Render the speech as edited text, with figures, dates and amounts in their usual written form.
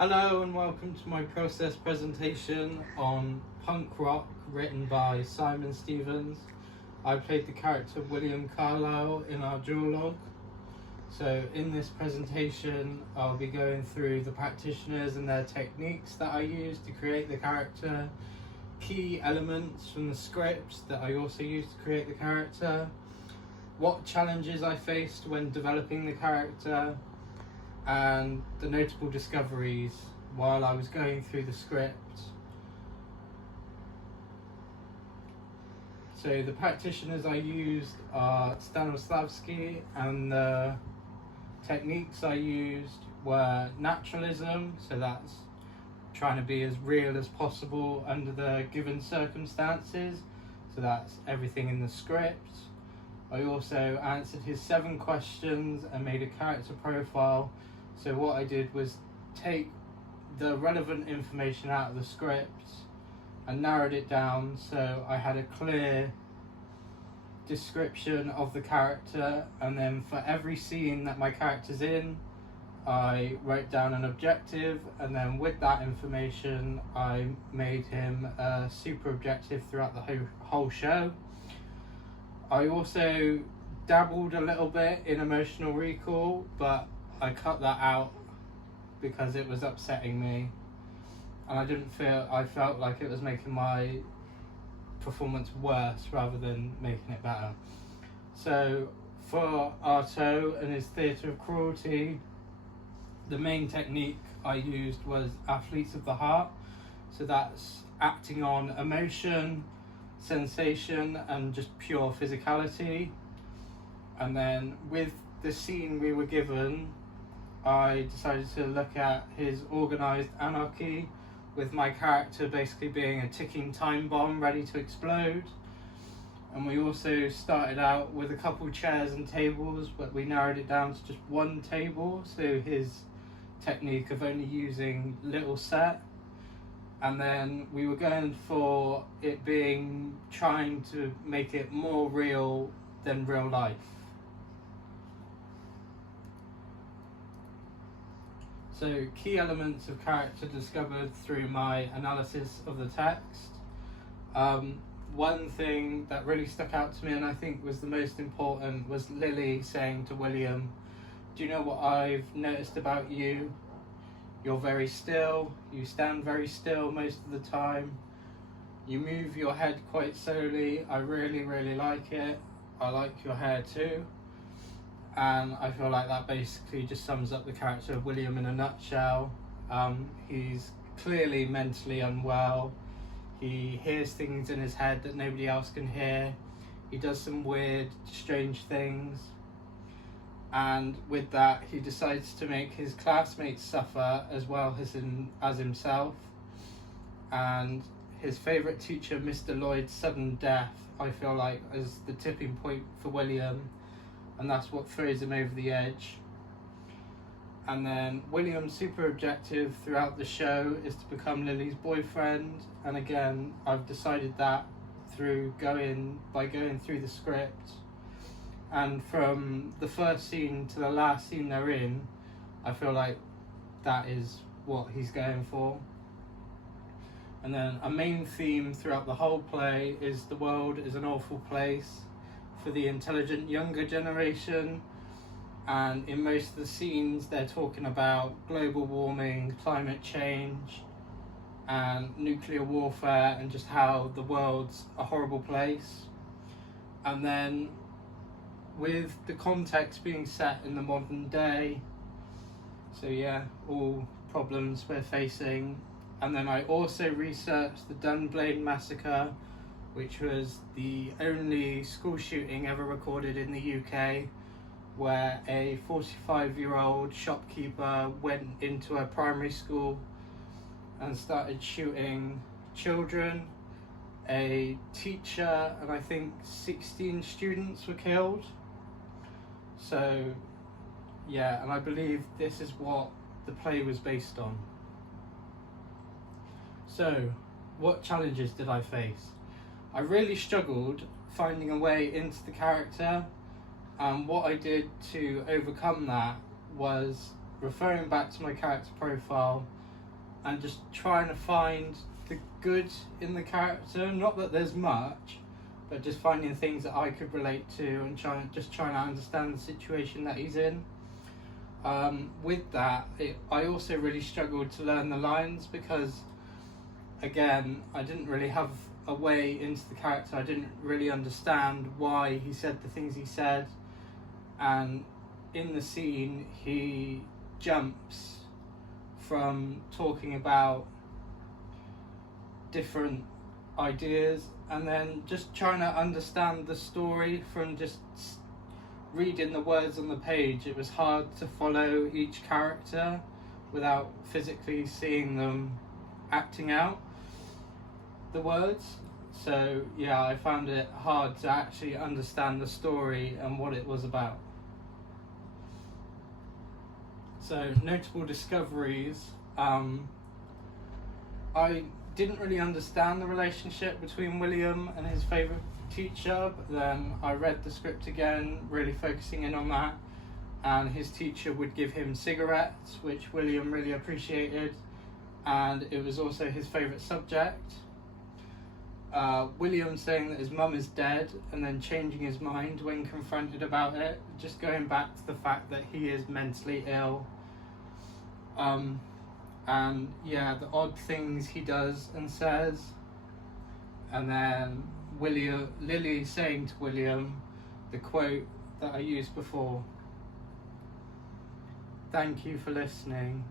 Hello and welcome to my process presentation on Punk Rock, written by Simon Stevens. I played the character William Carlyle in our duologue. So in this presentation I'll be going through the practitioners and their techniques that I used to create the character, key elements from the script that I also used to create the character, what challenges I faced when developing the character, and the notable discoveries while I was going through the script. So the practitioners I used are Stanislavski, and the techniques I used were naturalism, so that's trying to be as real as possible under the given circumstances, so that's everything in the script. I also answered his 7 questions and made a character profile. So what I did was take the relevant information out of the script and narrowed it down so I had a clear description of the character, and then for every scene that my character's in I wrote down an objective, and then with that information I made him a super objective throughout the whole show. I also dabbled a little bit in emotional recall, but I cut that out because it was upsetting me, and I felt like it was making my performance worse rather than making it better. So for Artaud and his theatre of cruelty, the main technique I used was athletes of the heart. So that's acting on emotion, sensation, and just pure physicality. And then with the scene we were given, I decided to look at his organised anarchy, with my character basically being a ticking time bomb ready to explode. And we also started out with a couple chairs and tables, but we narrowed it down to just one table, so his technique of only using little set. And then we were going for it being, trying to make it more real than real life. So key elements of character discovered through my analysis of the text. One thing that really stuck out to me, and I think was the most important, was Lily saying to William, "Do you know what I've noticed about you? You're very still, you stand very still most of the time, you move your head quite slowly, I really like it, I like your hair too." And I feel like that basically just sums up the character of William in a nutshell. He's clearly mentally unwell, he hears things in his head that nobody else can hear, he does some weird, strange things, and with that he decides to make his classmates suffer as well as himself. And his favourite teacher, Mr. Lloyd's sudden death, I feel like is the tipping point for William, and that's what throws him over the edge. And then William's super objective throughout the show is to become Lily's boyfriend, and again I've decided that by going through the script, and from the first scene to the last scene they're in, I feel like that is what he's going for. And then a main theme throughout the whole play is the world is an awful place for the intelligent younger generation, and in most of the scenes they're talking about global warming, climate change, and nuclear warfare, and just how the world's a horrible place. And then with the context being set in the modern day, so yeah, all problems we're facing. And then I also researched the Dunblane massacre, which was the only school shooting ever recorded in the UK, where a 45-year-old shopkeeper went into a primary school and started shooting children. A teacher and I think 16 students were killed. So yeah, and I believe this is what the play was based on. So what challenges did I face? I really struggled finding a way into the character, and what I did to overcome that was referring back to my character profile and just trying to find the good in the character. Not that there's much, but just finding things that I could relate to and trying to understand the situation that he's in. With that, I also really struggled to learn the lines because, again, I didn't really have a way into the character. I didn't really understand why he said the things he said, and in the scene he jumps from talking about different ideas and then just trying to understand the story from just reading the words on the page. It was hard to follow each character without physically seeing them acting out the words. So yeah, I found it hard to actually understand the story and what it was about. So notable discoveries, I didn't really understand the relationship between William and his favourite teacher, but then I read the script again, really focusing in on that, and his teacher would give him cigarettes, which William really appreciated, and it was also his favourite subject. William saying that his mum is dead and then changing his mind when confronted about it, just going back to the fact that he is mentally ill. And yeah, the odd things he does and says, and then Lily saying to William the quote that I used before. Thank you for listening.